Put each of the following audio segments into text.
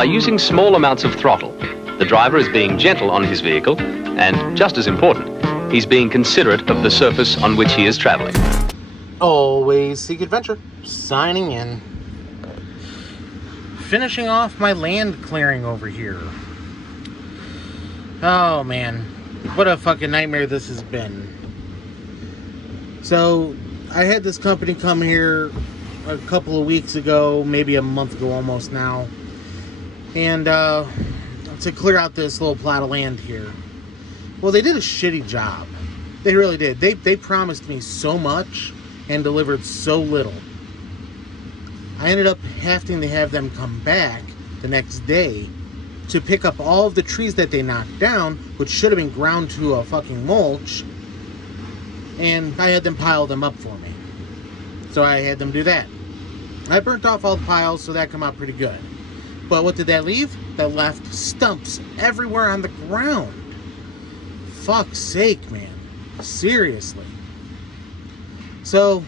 By using small amounts of throttle, the driver is being gentle on his vehicle, and just as important, he's being considerate of the surface on which he is traveling. Always seek adventure. Signing in. Finishing off my land clearing over here. Oh man, what a fucking nightmare this has been. So, I had this company come here a couple of weeks ago, maybe a month ago almost now, and to clear out this little plot of land here. Well, they did a shitty job. They really did. They promised me so much and delivered so little. I ended up having to have them come back the next day to pick up all of the trees that they knocked down, which should have been ground to a fucking mulch, and I had them pile them up for me. So I had them do that. I burnt off all the piles, so that came out pretty good. But what did that leave? That left stumps everywhere on the ground. Fuck's sake, man. Seriously. So,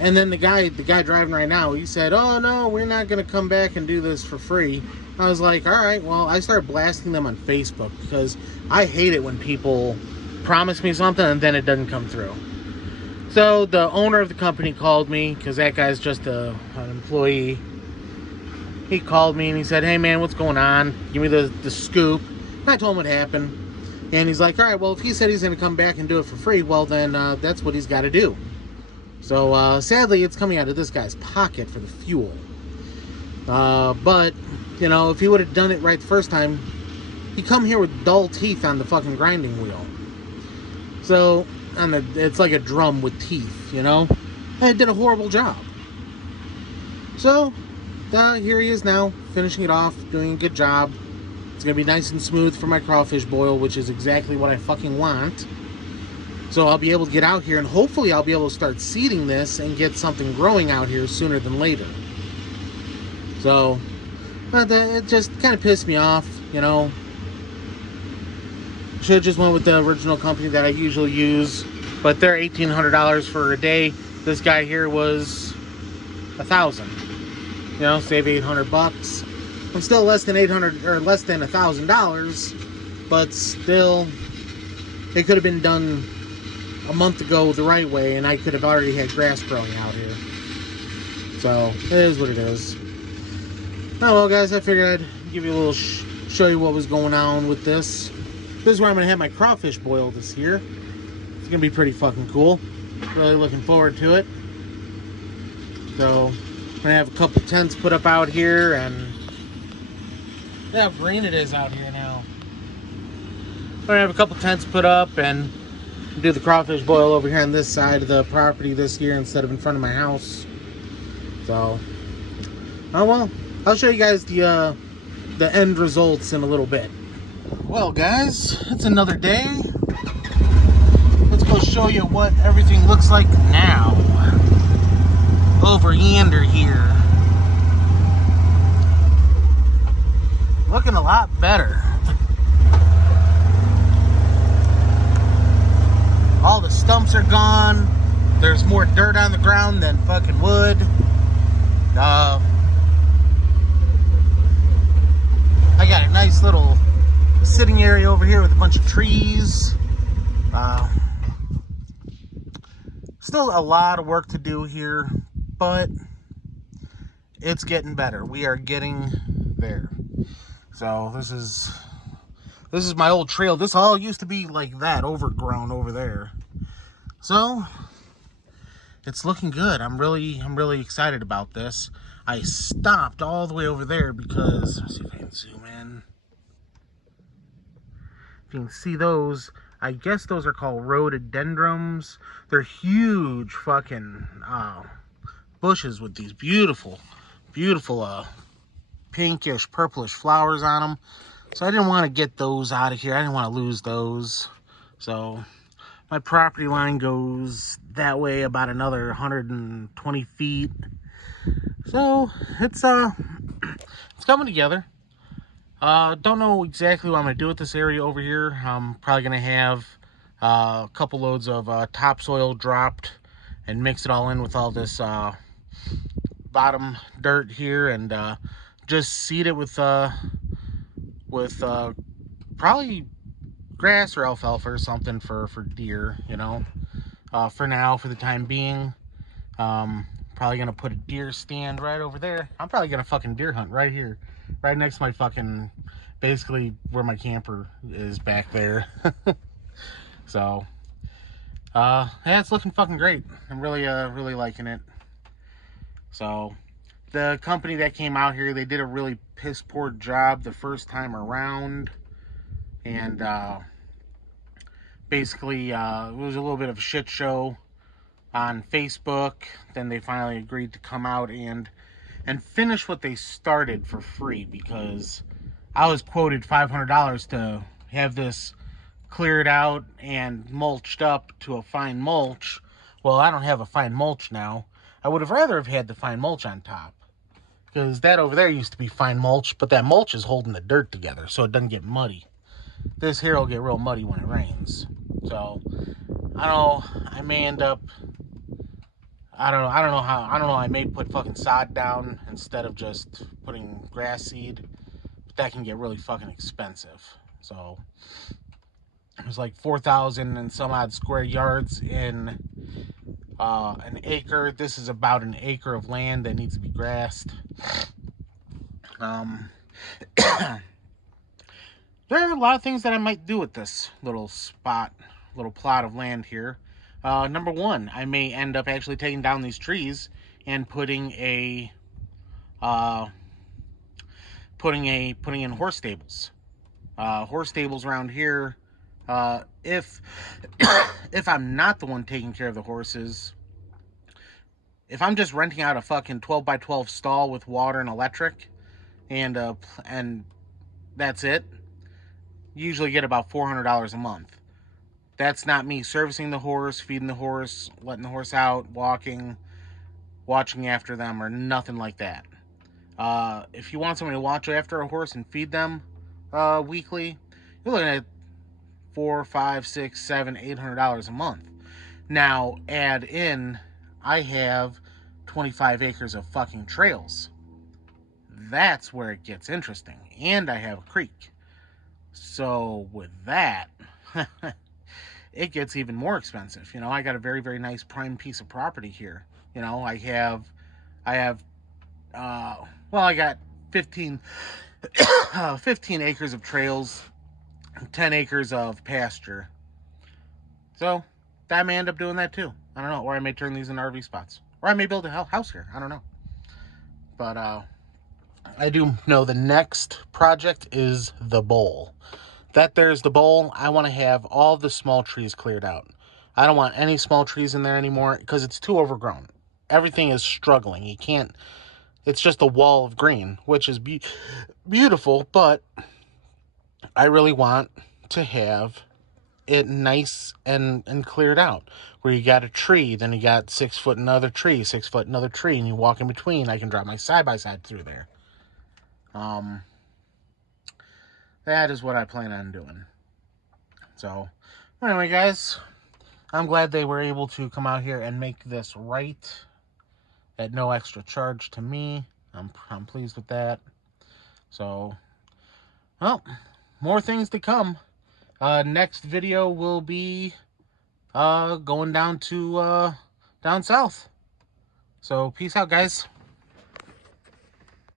and then the guy driving right now, he said, oh no, we're not going to come back and do this for free. I was like, alright, well, I started blasting them on Facebook because I hate it when people promise me something and then it doesn't come through. So the owner of the company called me, because that guy's just an employee. He called me and he said, hey man, what's going on? Give me the scoop. And I told him what happened. And he's like, alright, well, if he said he's going to come back and do it for free, well then that's what he's got to do. So sadly, it's coming out of this guy's pocket for the fuel. But, you know, if he would have done it right the first time, he'd come here with dull teeth on the fucking grinding wheel. So, it's like a drum with teeth, you know? And it did a horrible job. So, here he is now, finishing it off, doing a good job. It's going to be nice and smooth for my crawfish boil, which is exactly what I fucking want. So I'll be able to get out here, and hopefully I'll be able to start seeding this and get something growing out here sooner than later. So, but it just kind of pissed me off, you know. Should have just went with the original company that I usually use, but they're $1,800 for a day. This guy here was $1,000. You know, save $800. I'm still less than $800 or less than $1,000, but still, it could have been done a month ago the right way, and I could have already had grass growing out here. So it is what it is. Oh well, guys, I figured I'd give you a little show you what was going on with this. This is where I'm going to have my crawfish boil this year. It's going to be pretty fucking cool. Really looking forward to it. So, I'm going to have a couple tents put up out here, and look how green it is out here now. I'm going to have a couple tents put up and do the crawfish boil over here on this side of the property this year instead of in front of my house. So, oh well. I'll show you guys the end results in a little bit. Well guys, it's another day. Let's go show you what everything looks like now. Over yonder here. Looking a lot better. All the stumps are gone. There's more dirt on the ground than fucking wood. I got a nice little sitting area over here with a bunch of trees. Still a lot of work to do here, but it's getting better. We are getting there. So this is my old trail. This all used to be like that, overgrown over there. So it's looking good. I'm really excited about this. I stopped all the way over there because, let's see if I can zoom in. If you can see those, I guess those are called rhododendrons. They're huge fucking bushes with these beautiful pinkish, purplish flowers on them. So I didn't want to get those out of here. I didn't want to lose those. So my property line goes that way about another 120 feet. So it's coming together. Don't know exactly what I'm gonna do with this area over here. I'm probably gonna have a couple loads of topsoil dropped and mix it all in with all this bottom dirt here, and just seed it with probably grass or alfalfa or something for deer, you know. For now, for the time being, probably gonna put a deer stand right over there. I'm probably gonna fucking deer hunt right here, right next to my fucking, basically where my camper is back there. So, yeah, it's looking fucking great. I'm really liking it. So, the company that came out here, they did a really piss poor job the first time around, and basically it was a little bit of a shit show on Facebook. Then they finally agreed to come out and finish what they started for free, because I was quoted $500 to have this cleared out and mulched up to a fine mulch. Well, I don't have a fine mulch now. I would have rather have had the fine mulch on top, because that over there used to be fine mulch, but that mulch is holding the dirt together so it doesn't get muddy. This here will get real muddy when it rains. So I don't know, I may end up, I don't know, I may put fucking sod down instead of just putting grass seed, but that can get really fucking expensive. So it was like 4,000 and some odd square yards in an acre. This is about an acre of land that needs to be grassed. There are a lot of things that I might do with this little plot of land here. Number one, I may end up actually taking down these trees and putting in horse stables. Horse stables around here. If I'm not the one taking care of the horses, if I'm just renting out a fucking 12 by 12 stall with water and electric, and that's it, you usually get about $400 a month. That's not me servicing the horse, feeding the horse, letting the horse out, walking, watching after them, or nothing like that. If you want somebody to watch after a horse and feed them weekly, you're looking at $400, $500, $600, $700, $800 a month. Now, add in, I have 25 acres of fucking trails. That's where it gets interesting. And I have a creek. So with that, it gets even more expensive. You know, I got a very, very nice prime piece of property here. You know, I got 15 acres of trails, 10 acres of pasture. So I may end up doing that too. I don't know. Or I may turn these into RV spots. Or I may build a house here. I don't know. But I do know the next project is the bowl. There's the bowl. I want to have all the small trees cleared out. I don't want any small trees in there anymore because it's too overgrown. Everything is struggling. You can't, it's just a wall of green, which is beautiful, but I really want to have it nice and cleared out, where you got a tree, then you got 6 foot another tree, 6 foot another tree, and you walk in between. I can drive my side-by-side through there. That is what I plan on doing. So, anyway, guys, I'm glad they were able to come out here and make this right at no extra charge to me. I'm pleased with that. So, well, more things to come. Next video will be going down to down south. So, peace out, guys.